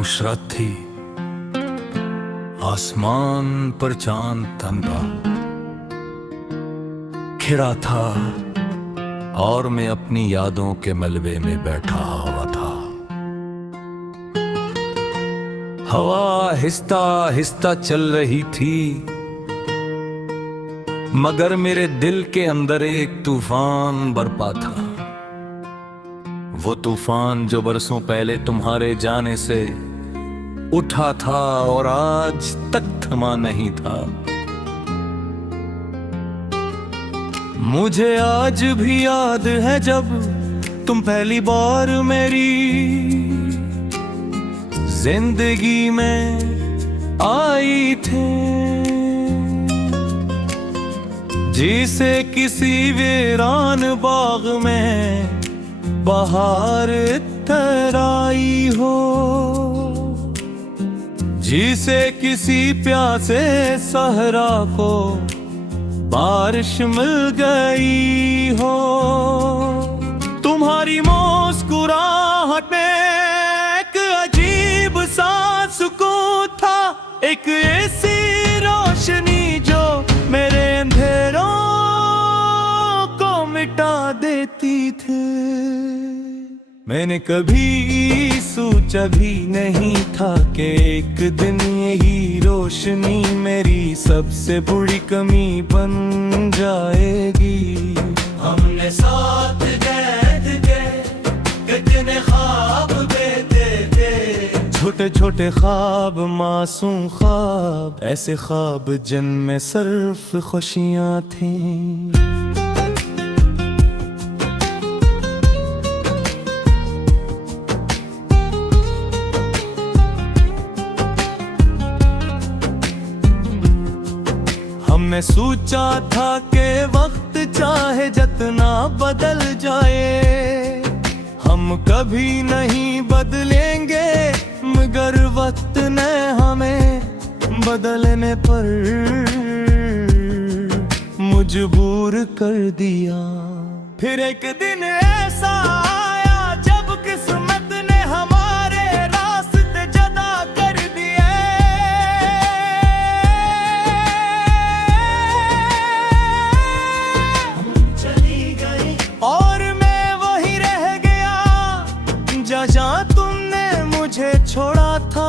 नुसरत थी, आसमान पर चांद तंगा खिड़ा था और मैं अपनी यादों के मलबे में बैठा हुआ था। हवा आहिस्ता आहिस्ता चल रही थी, मगर मेरे दिल के अंदर एक तूफान बरपा था। वो तूफान जो बरसों पहले तुम्हारे जाने से उठा था और आज तक थमा नहीं था। मुझे आज भी याद है जब तुम पहली बार मेरी जिंदगी में आई थे, जिसे किसी वीरान बाग में बहार तराई हो, जिसे किसी प्यासे सहरा को बारिश मिल गई हो। तुम्हारी मुस्कुराहट में एक अजीब सा सुकून था, एक ऐसी रोशनी जो मेरे अंधेरों को मिटा देती थी। मैंने कभी सोचा भी नहीं था कि एक दिन यही रोशनी मेरी सबसे बुरी कमी बन जाएगी। हमने साथ गए थे, कितने ख्वाब देते थे, छोटे छोटे ख्वाब, मासूम ख्वाब, ऐसे ख्वाब जिनमें सिर्फ खुशियाँ थीं। हमने सोचा था कि वक्त चाहे जितना बदल जाए, हम कभी नहीं बदलेंगे, मगर वक्त ने हमें बदलने पर मजबूर कर दिया। फिर एक दिन ऐसा आया जब किस्मत ने हमारे रास्ते जुदा कर दिए। चली गई और मैं वही रह गया जहाँ तुमने मुझे छोड़ा था।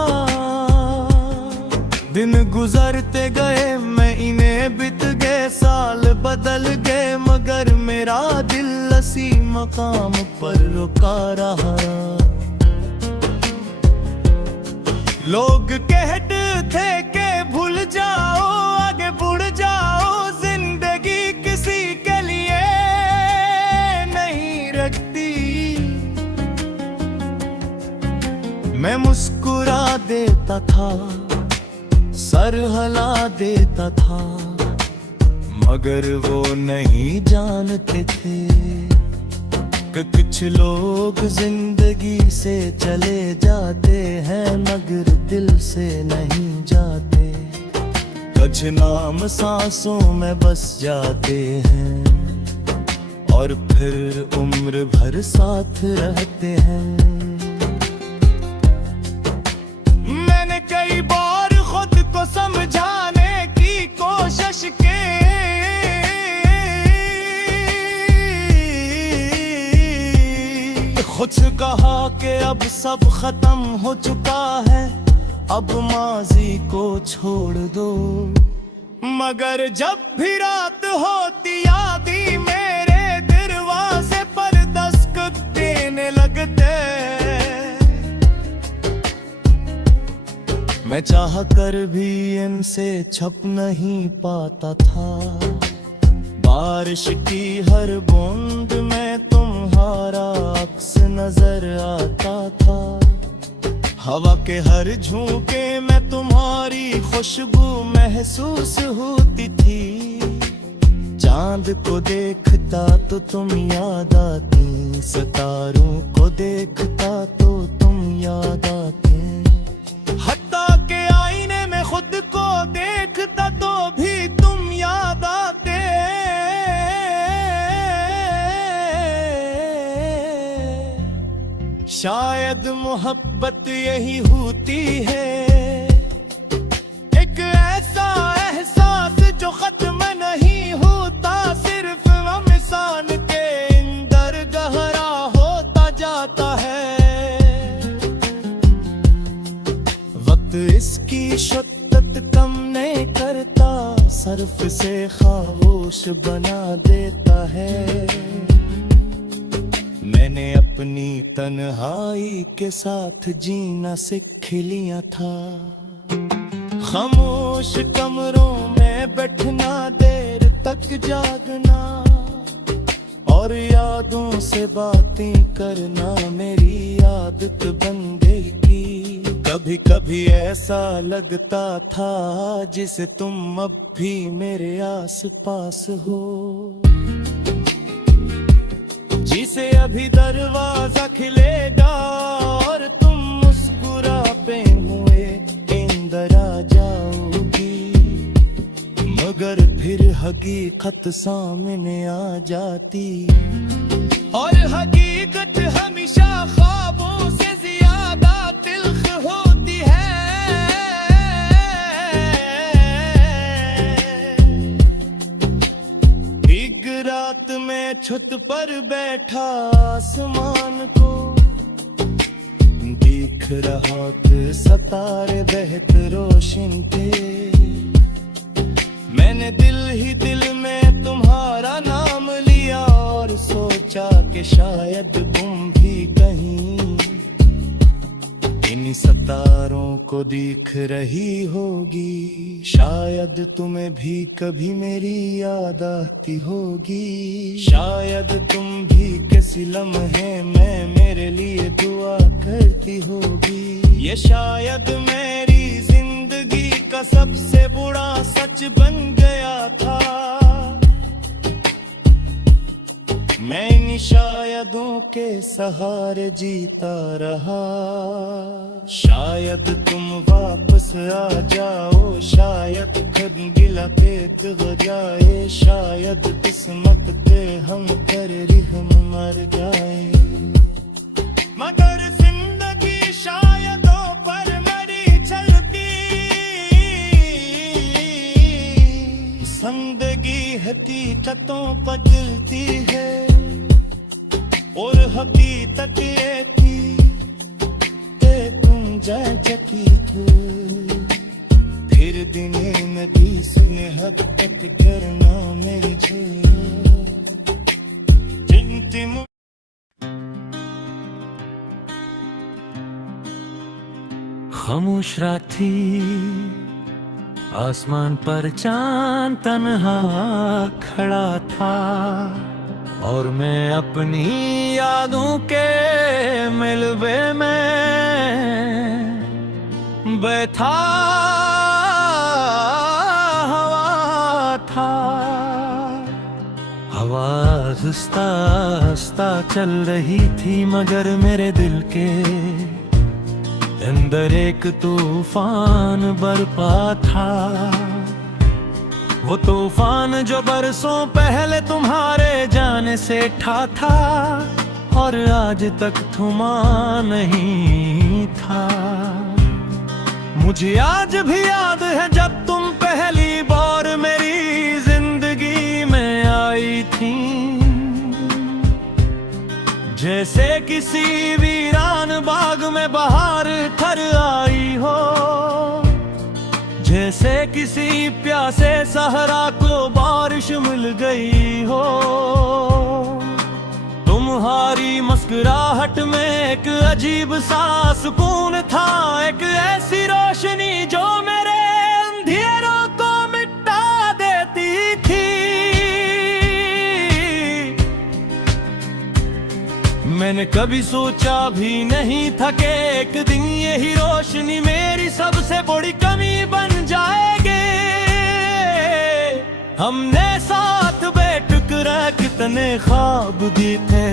दिन गुजरते गए, महीने बीत गए, साल बदल गए, मगर मेरा दिल इसी मकाम पर रुका रहा। लोग कहते थे कि भूल जाओ, आगे बढ़ जाओ, जिंदगी किसी के लिए नहीं रखती। मैं मुस्कुरा देता था, सर हिला देता था, मगर वो नहीं जानते थे कि कुछ लोग जिंदगी से चले जाते हैं मगर दिल से नहीं जाते। कुछ नाम सांसों में बस जाते हैं और फिर उम्र भर साथ रहते हैं। मैंने कई बार खुद को समझाने की कोशिश की, खुद से कहा कि अब सब खत्म हो चुका है, अब माजी को छोड़ दो। मगर जब भी रात होती यादी मेरे दरवाजे पर दस्तक देने लगते, मैं चाह कर भी इनसे छप नहीं पाता था। बारिश की हर बूंद में तुम्हारा अक्स नजर आता था, हवा के हर झोंके में तुम्हारी खुशबू महसूस होती थी। चांद को देखता तो तुम याद आती, सितारों को देखता तो तुम याद आते, हत्ता के आईने में खुद को देखता तो भी तुम याद आते। शायद मोहब्बत यही होती है, एक ऐसा एहसास जो खत्म नहीं होता, सिर्फ हम इंसान के अंदर गहरा होता जाता है। वक्त इसकी शिद्दत कम नहीं करता, सर्फ से खामोश बना देता है। मैंने अपनी तन्हाई के साथ जीना सीख लिया था, खामोश कमरों में बैठना, देर तक जागना और यादों से बातें करना मेरी आदत बन गई थी। कभी कभी ऐसा लगता था जिसे तुम अब भी मेरे आस पास हो, जिसे अभी दरवाजा खिलेगा और तुम मुस्कुराते हुए अंदर आ जाओगी, मगर फिर हकीकत सामने आ जाती, और हकीकत हमेशा ख्वाबों से ज्यादा तिल्ख होती है। एक रात में छत पर बैठा आसमान को देख रहा था, सितारे बहते रोशन थे। मैंने दिल ही दिल में तुम्हारा नाम लिया और सोचा कि शायद तुम भी कहीं इन सितारों को देख रही होगी, शायद तुम्हें भी कभी मेरी याद आती होगी, शायद तुम भी किसी लम्हे में मेरे लिए दुआ करती होगी। ये शायद मेरी जिंदगी का सबसे बुरा सच बन गया था, मैं इन शायदों के सहारे जीता रहा। शायद तुम वापस आ जाओ, शायद खुद गिला पेट हो जाए, शायद किस्मत पे हम कर हम मर जाए, मगर जिंदगी शायदों पर मरी चलती। जिंदगी हकीकतों पर जलती है और हकीकत ये थी कि तुम जा चकी थी, फिर दिन नदी सुने हकीकत करना मेरी चिंता। खामोश रात थी, आसमान पर चांद तन्हा खड़ा था, और मैं अपनी यादों के मिलवे में बैठा हवा था। हवा आहिस्ता आहिस्ता चल रही थी, मगर मेरे दिल के अंदर एक तूफान बरपा था। वो तूफान जो बरसों पहले तुम्हारे जाने से ठा था, और आज तक थमा नहीं था। मुझे आज भी याद है जब तुम पहली बार मेरी जिंदगी में आई थी, जैसे किसी वीरान बाग में बहार ठहर आई हो, जैसे किसी प्यासे सहरा को बारिश मिल गई हो। तुम्हारी मुस्कुराहट में एक अजीब सा सुकून था, एक ऐसी रोशनी जो मेरे अंधेरों को मिटा देती थी। मैंने कभी सोचा भी नहीं था कि एक दिन यही रोशनी मेरी सबसे बड़ी कमी बन जाएगी। हमने साथ बैठ कर कितने ख्वाब देखे,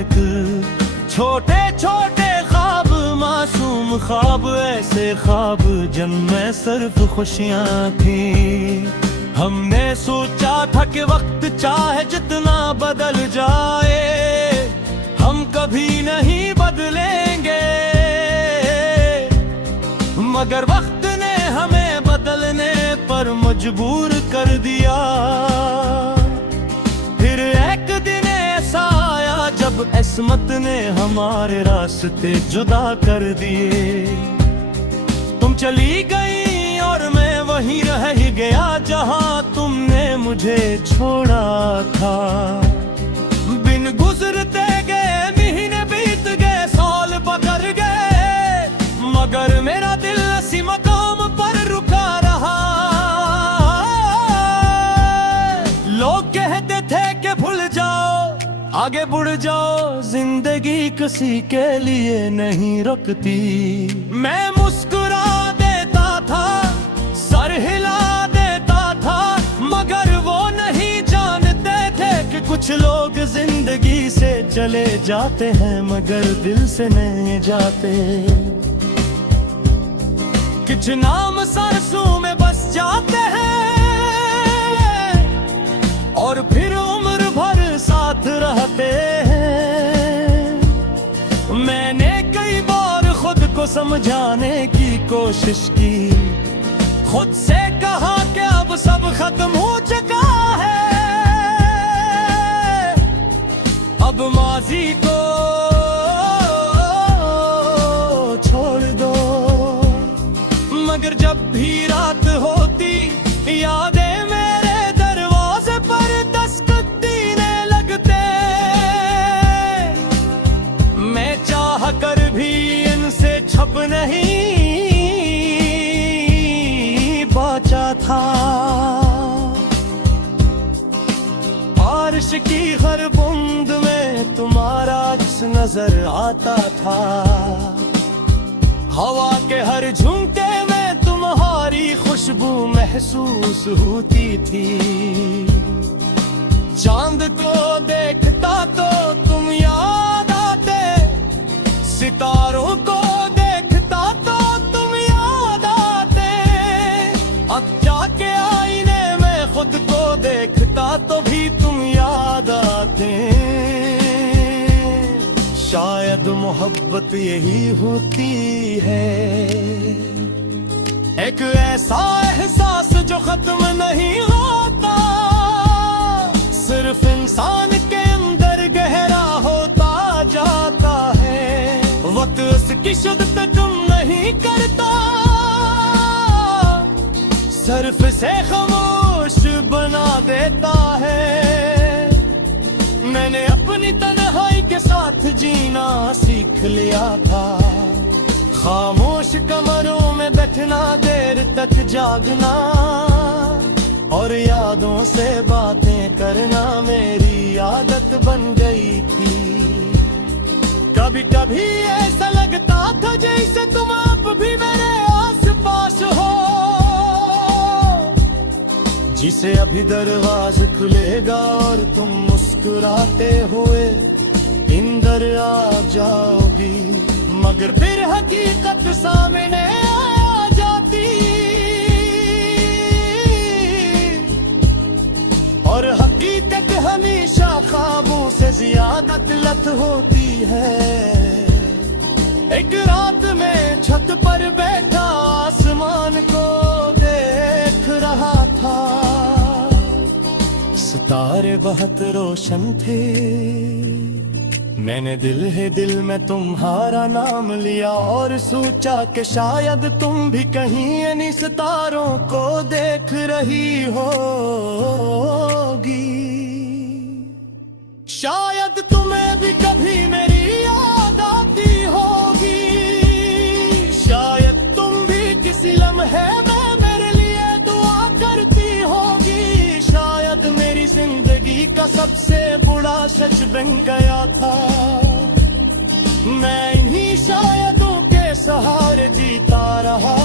छोटे छोटे ख्वाब, मासूम ख्वाब, ऐसे ख्वाब जिनमें सिर्फ खुशियाँ थी। हमने सोचा था कि वक्त चाहे जितना बदल जाए, हम कभी नहीं बदलेंगे। मगर वक्त ने हमें बदलने पर मजबूर कर दिया। फिर एक दिन ऐसा आया जब किस्मत ने हमारे रास्ते जुदा कर दिए। तुम चली गई और मैं वहीं रह ही गया जहां तुमने मुझे छोड़ा था। बिन गुजरते गए महीने बीत गए, साल बदल गए, मगर मेरा दिल इसी मकाम पर रुका रहा। लोग कहते थे कि भूल जाओ, आगे बढ़ जाओ, जिंदगी किसी के लिए नहीं रुकती। मैं मुस्कुरा देता था, सर हिला देता था, मगर वो नहीं जानते थे कि कुछ लोग जिंदगी से चले जाते हैं मगर दिल से नहीं जाते। कुछ नाम सरसों में बस जाते हैं और फिर उम्र भर साथ रहते हैं। मैंने कई बार खुद को समझाने की कोशिश की, खुद से कहा कि अब सब खत्म हो चुका है, अब माजी को छोड़ दो। मगर जब भी रात होती, यादें मेरे दरवाजे पर दस्तक देने लगते। मैं चाह कर भी इनसे छप नहीं बचा था। बारिश की हर बूंद में तुम्हारा अक्स नजर आता था। हवा के हर झुमके में तुम्हारी खुशबू महसूस होती थी। चांद को देखता तो तुम याद आते, सितारों को देखता तो तुम याद आते। अब जाके आईने में खुद को देखता तो भी तुम याद आते। शायद मोहब्बत यही होती है, एक ऐसा एहसास जो खत्म नहीं होता, सिर्फ इंसान के अंदर गहरा होता जाता है। वक्त उसकी शिद्दत कम नहीं करता, सिर्फ से खामोश बना देता है। मैंने अपनी तन्हाई के साथ जीना सीख लिया था, खामोश कमरों में बैठना, देर तक जागना और यादों से बातें करना मेरी आदत बन गई थी। कभी कभी ऐसा लगता था जैसे तुम अब भी मेरे आस-पास हो, जिसे अभी दरवाज़ा खुलेगा और तुम मुस्कुराते हुए अंदर आ जाओगी। मगर फिर हकीकत सामने आ जाती और हकीकत हमेशा ख्वाबों से ज्यादा गलत होती है। एक रात में छत पर बैठा आसमान को देख रहा था, सितारे बहुत रोशन थे। मैंने दिल है दिल में तुम्हारा नाम लिया और सोचा कि शायद तुम भी कहीं इन सितारों को देख रही होगी। शायद तुम्हें भी कभी मेरी याद आती होगी, शायद तुम भी किसी लम्हे में मेरे लिए दुआ करती होगी। शायद मेरी जिंदगी का सबसे बुरा सच बन गया था, मैं इन्हीं शायदों के सहारे जीता रहा।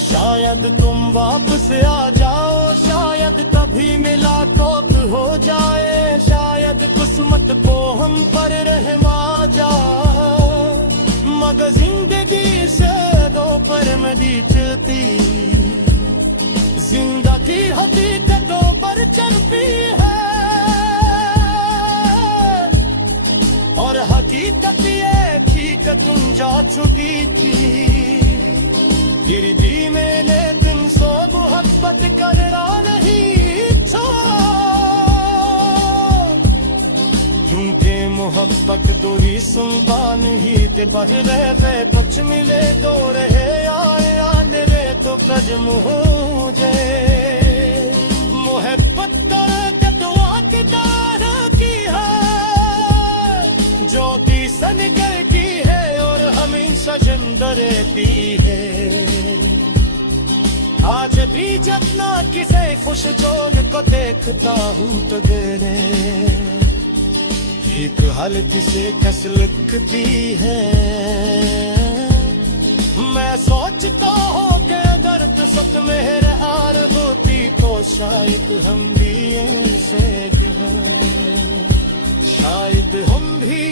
शायद तुम वापस आ जाओ, शायद कभी मुलाकात हो जाए, शायद किस्मत को हम पर रहम आ जाए। मगर जिंदगी से दो पर मेरी चलती, जिंदगी हकीकतों पर चलती है और हकीकत ये थी कि तुम जा चुकी थी। फिर भी मैंने तुमसे मोहब्बत करना नहीं छोड़ा, क्योंकि मोहब्बत तो ही सुनता नहीं ते पर रहे कुछ मिले तो रहे आए आने रे तो कज मुझे मोहब्बत करके दुआ की तरह की है, जो कि सनगर की है और हमेशा जिंदा रहती है। आज भी जब ना किसे खुश जोड़ को देखता हूँ तो तेरे एक हल्की से कस लिखती है। मैं सोचता हूँ कि दर्द सत मेरे हार होती तो शायद हम भी ऐसे शायद हम भी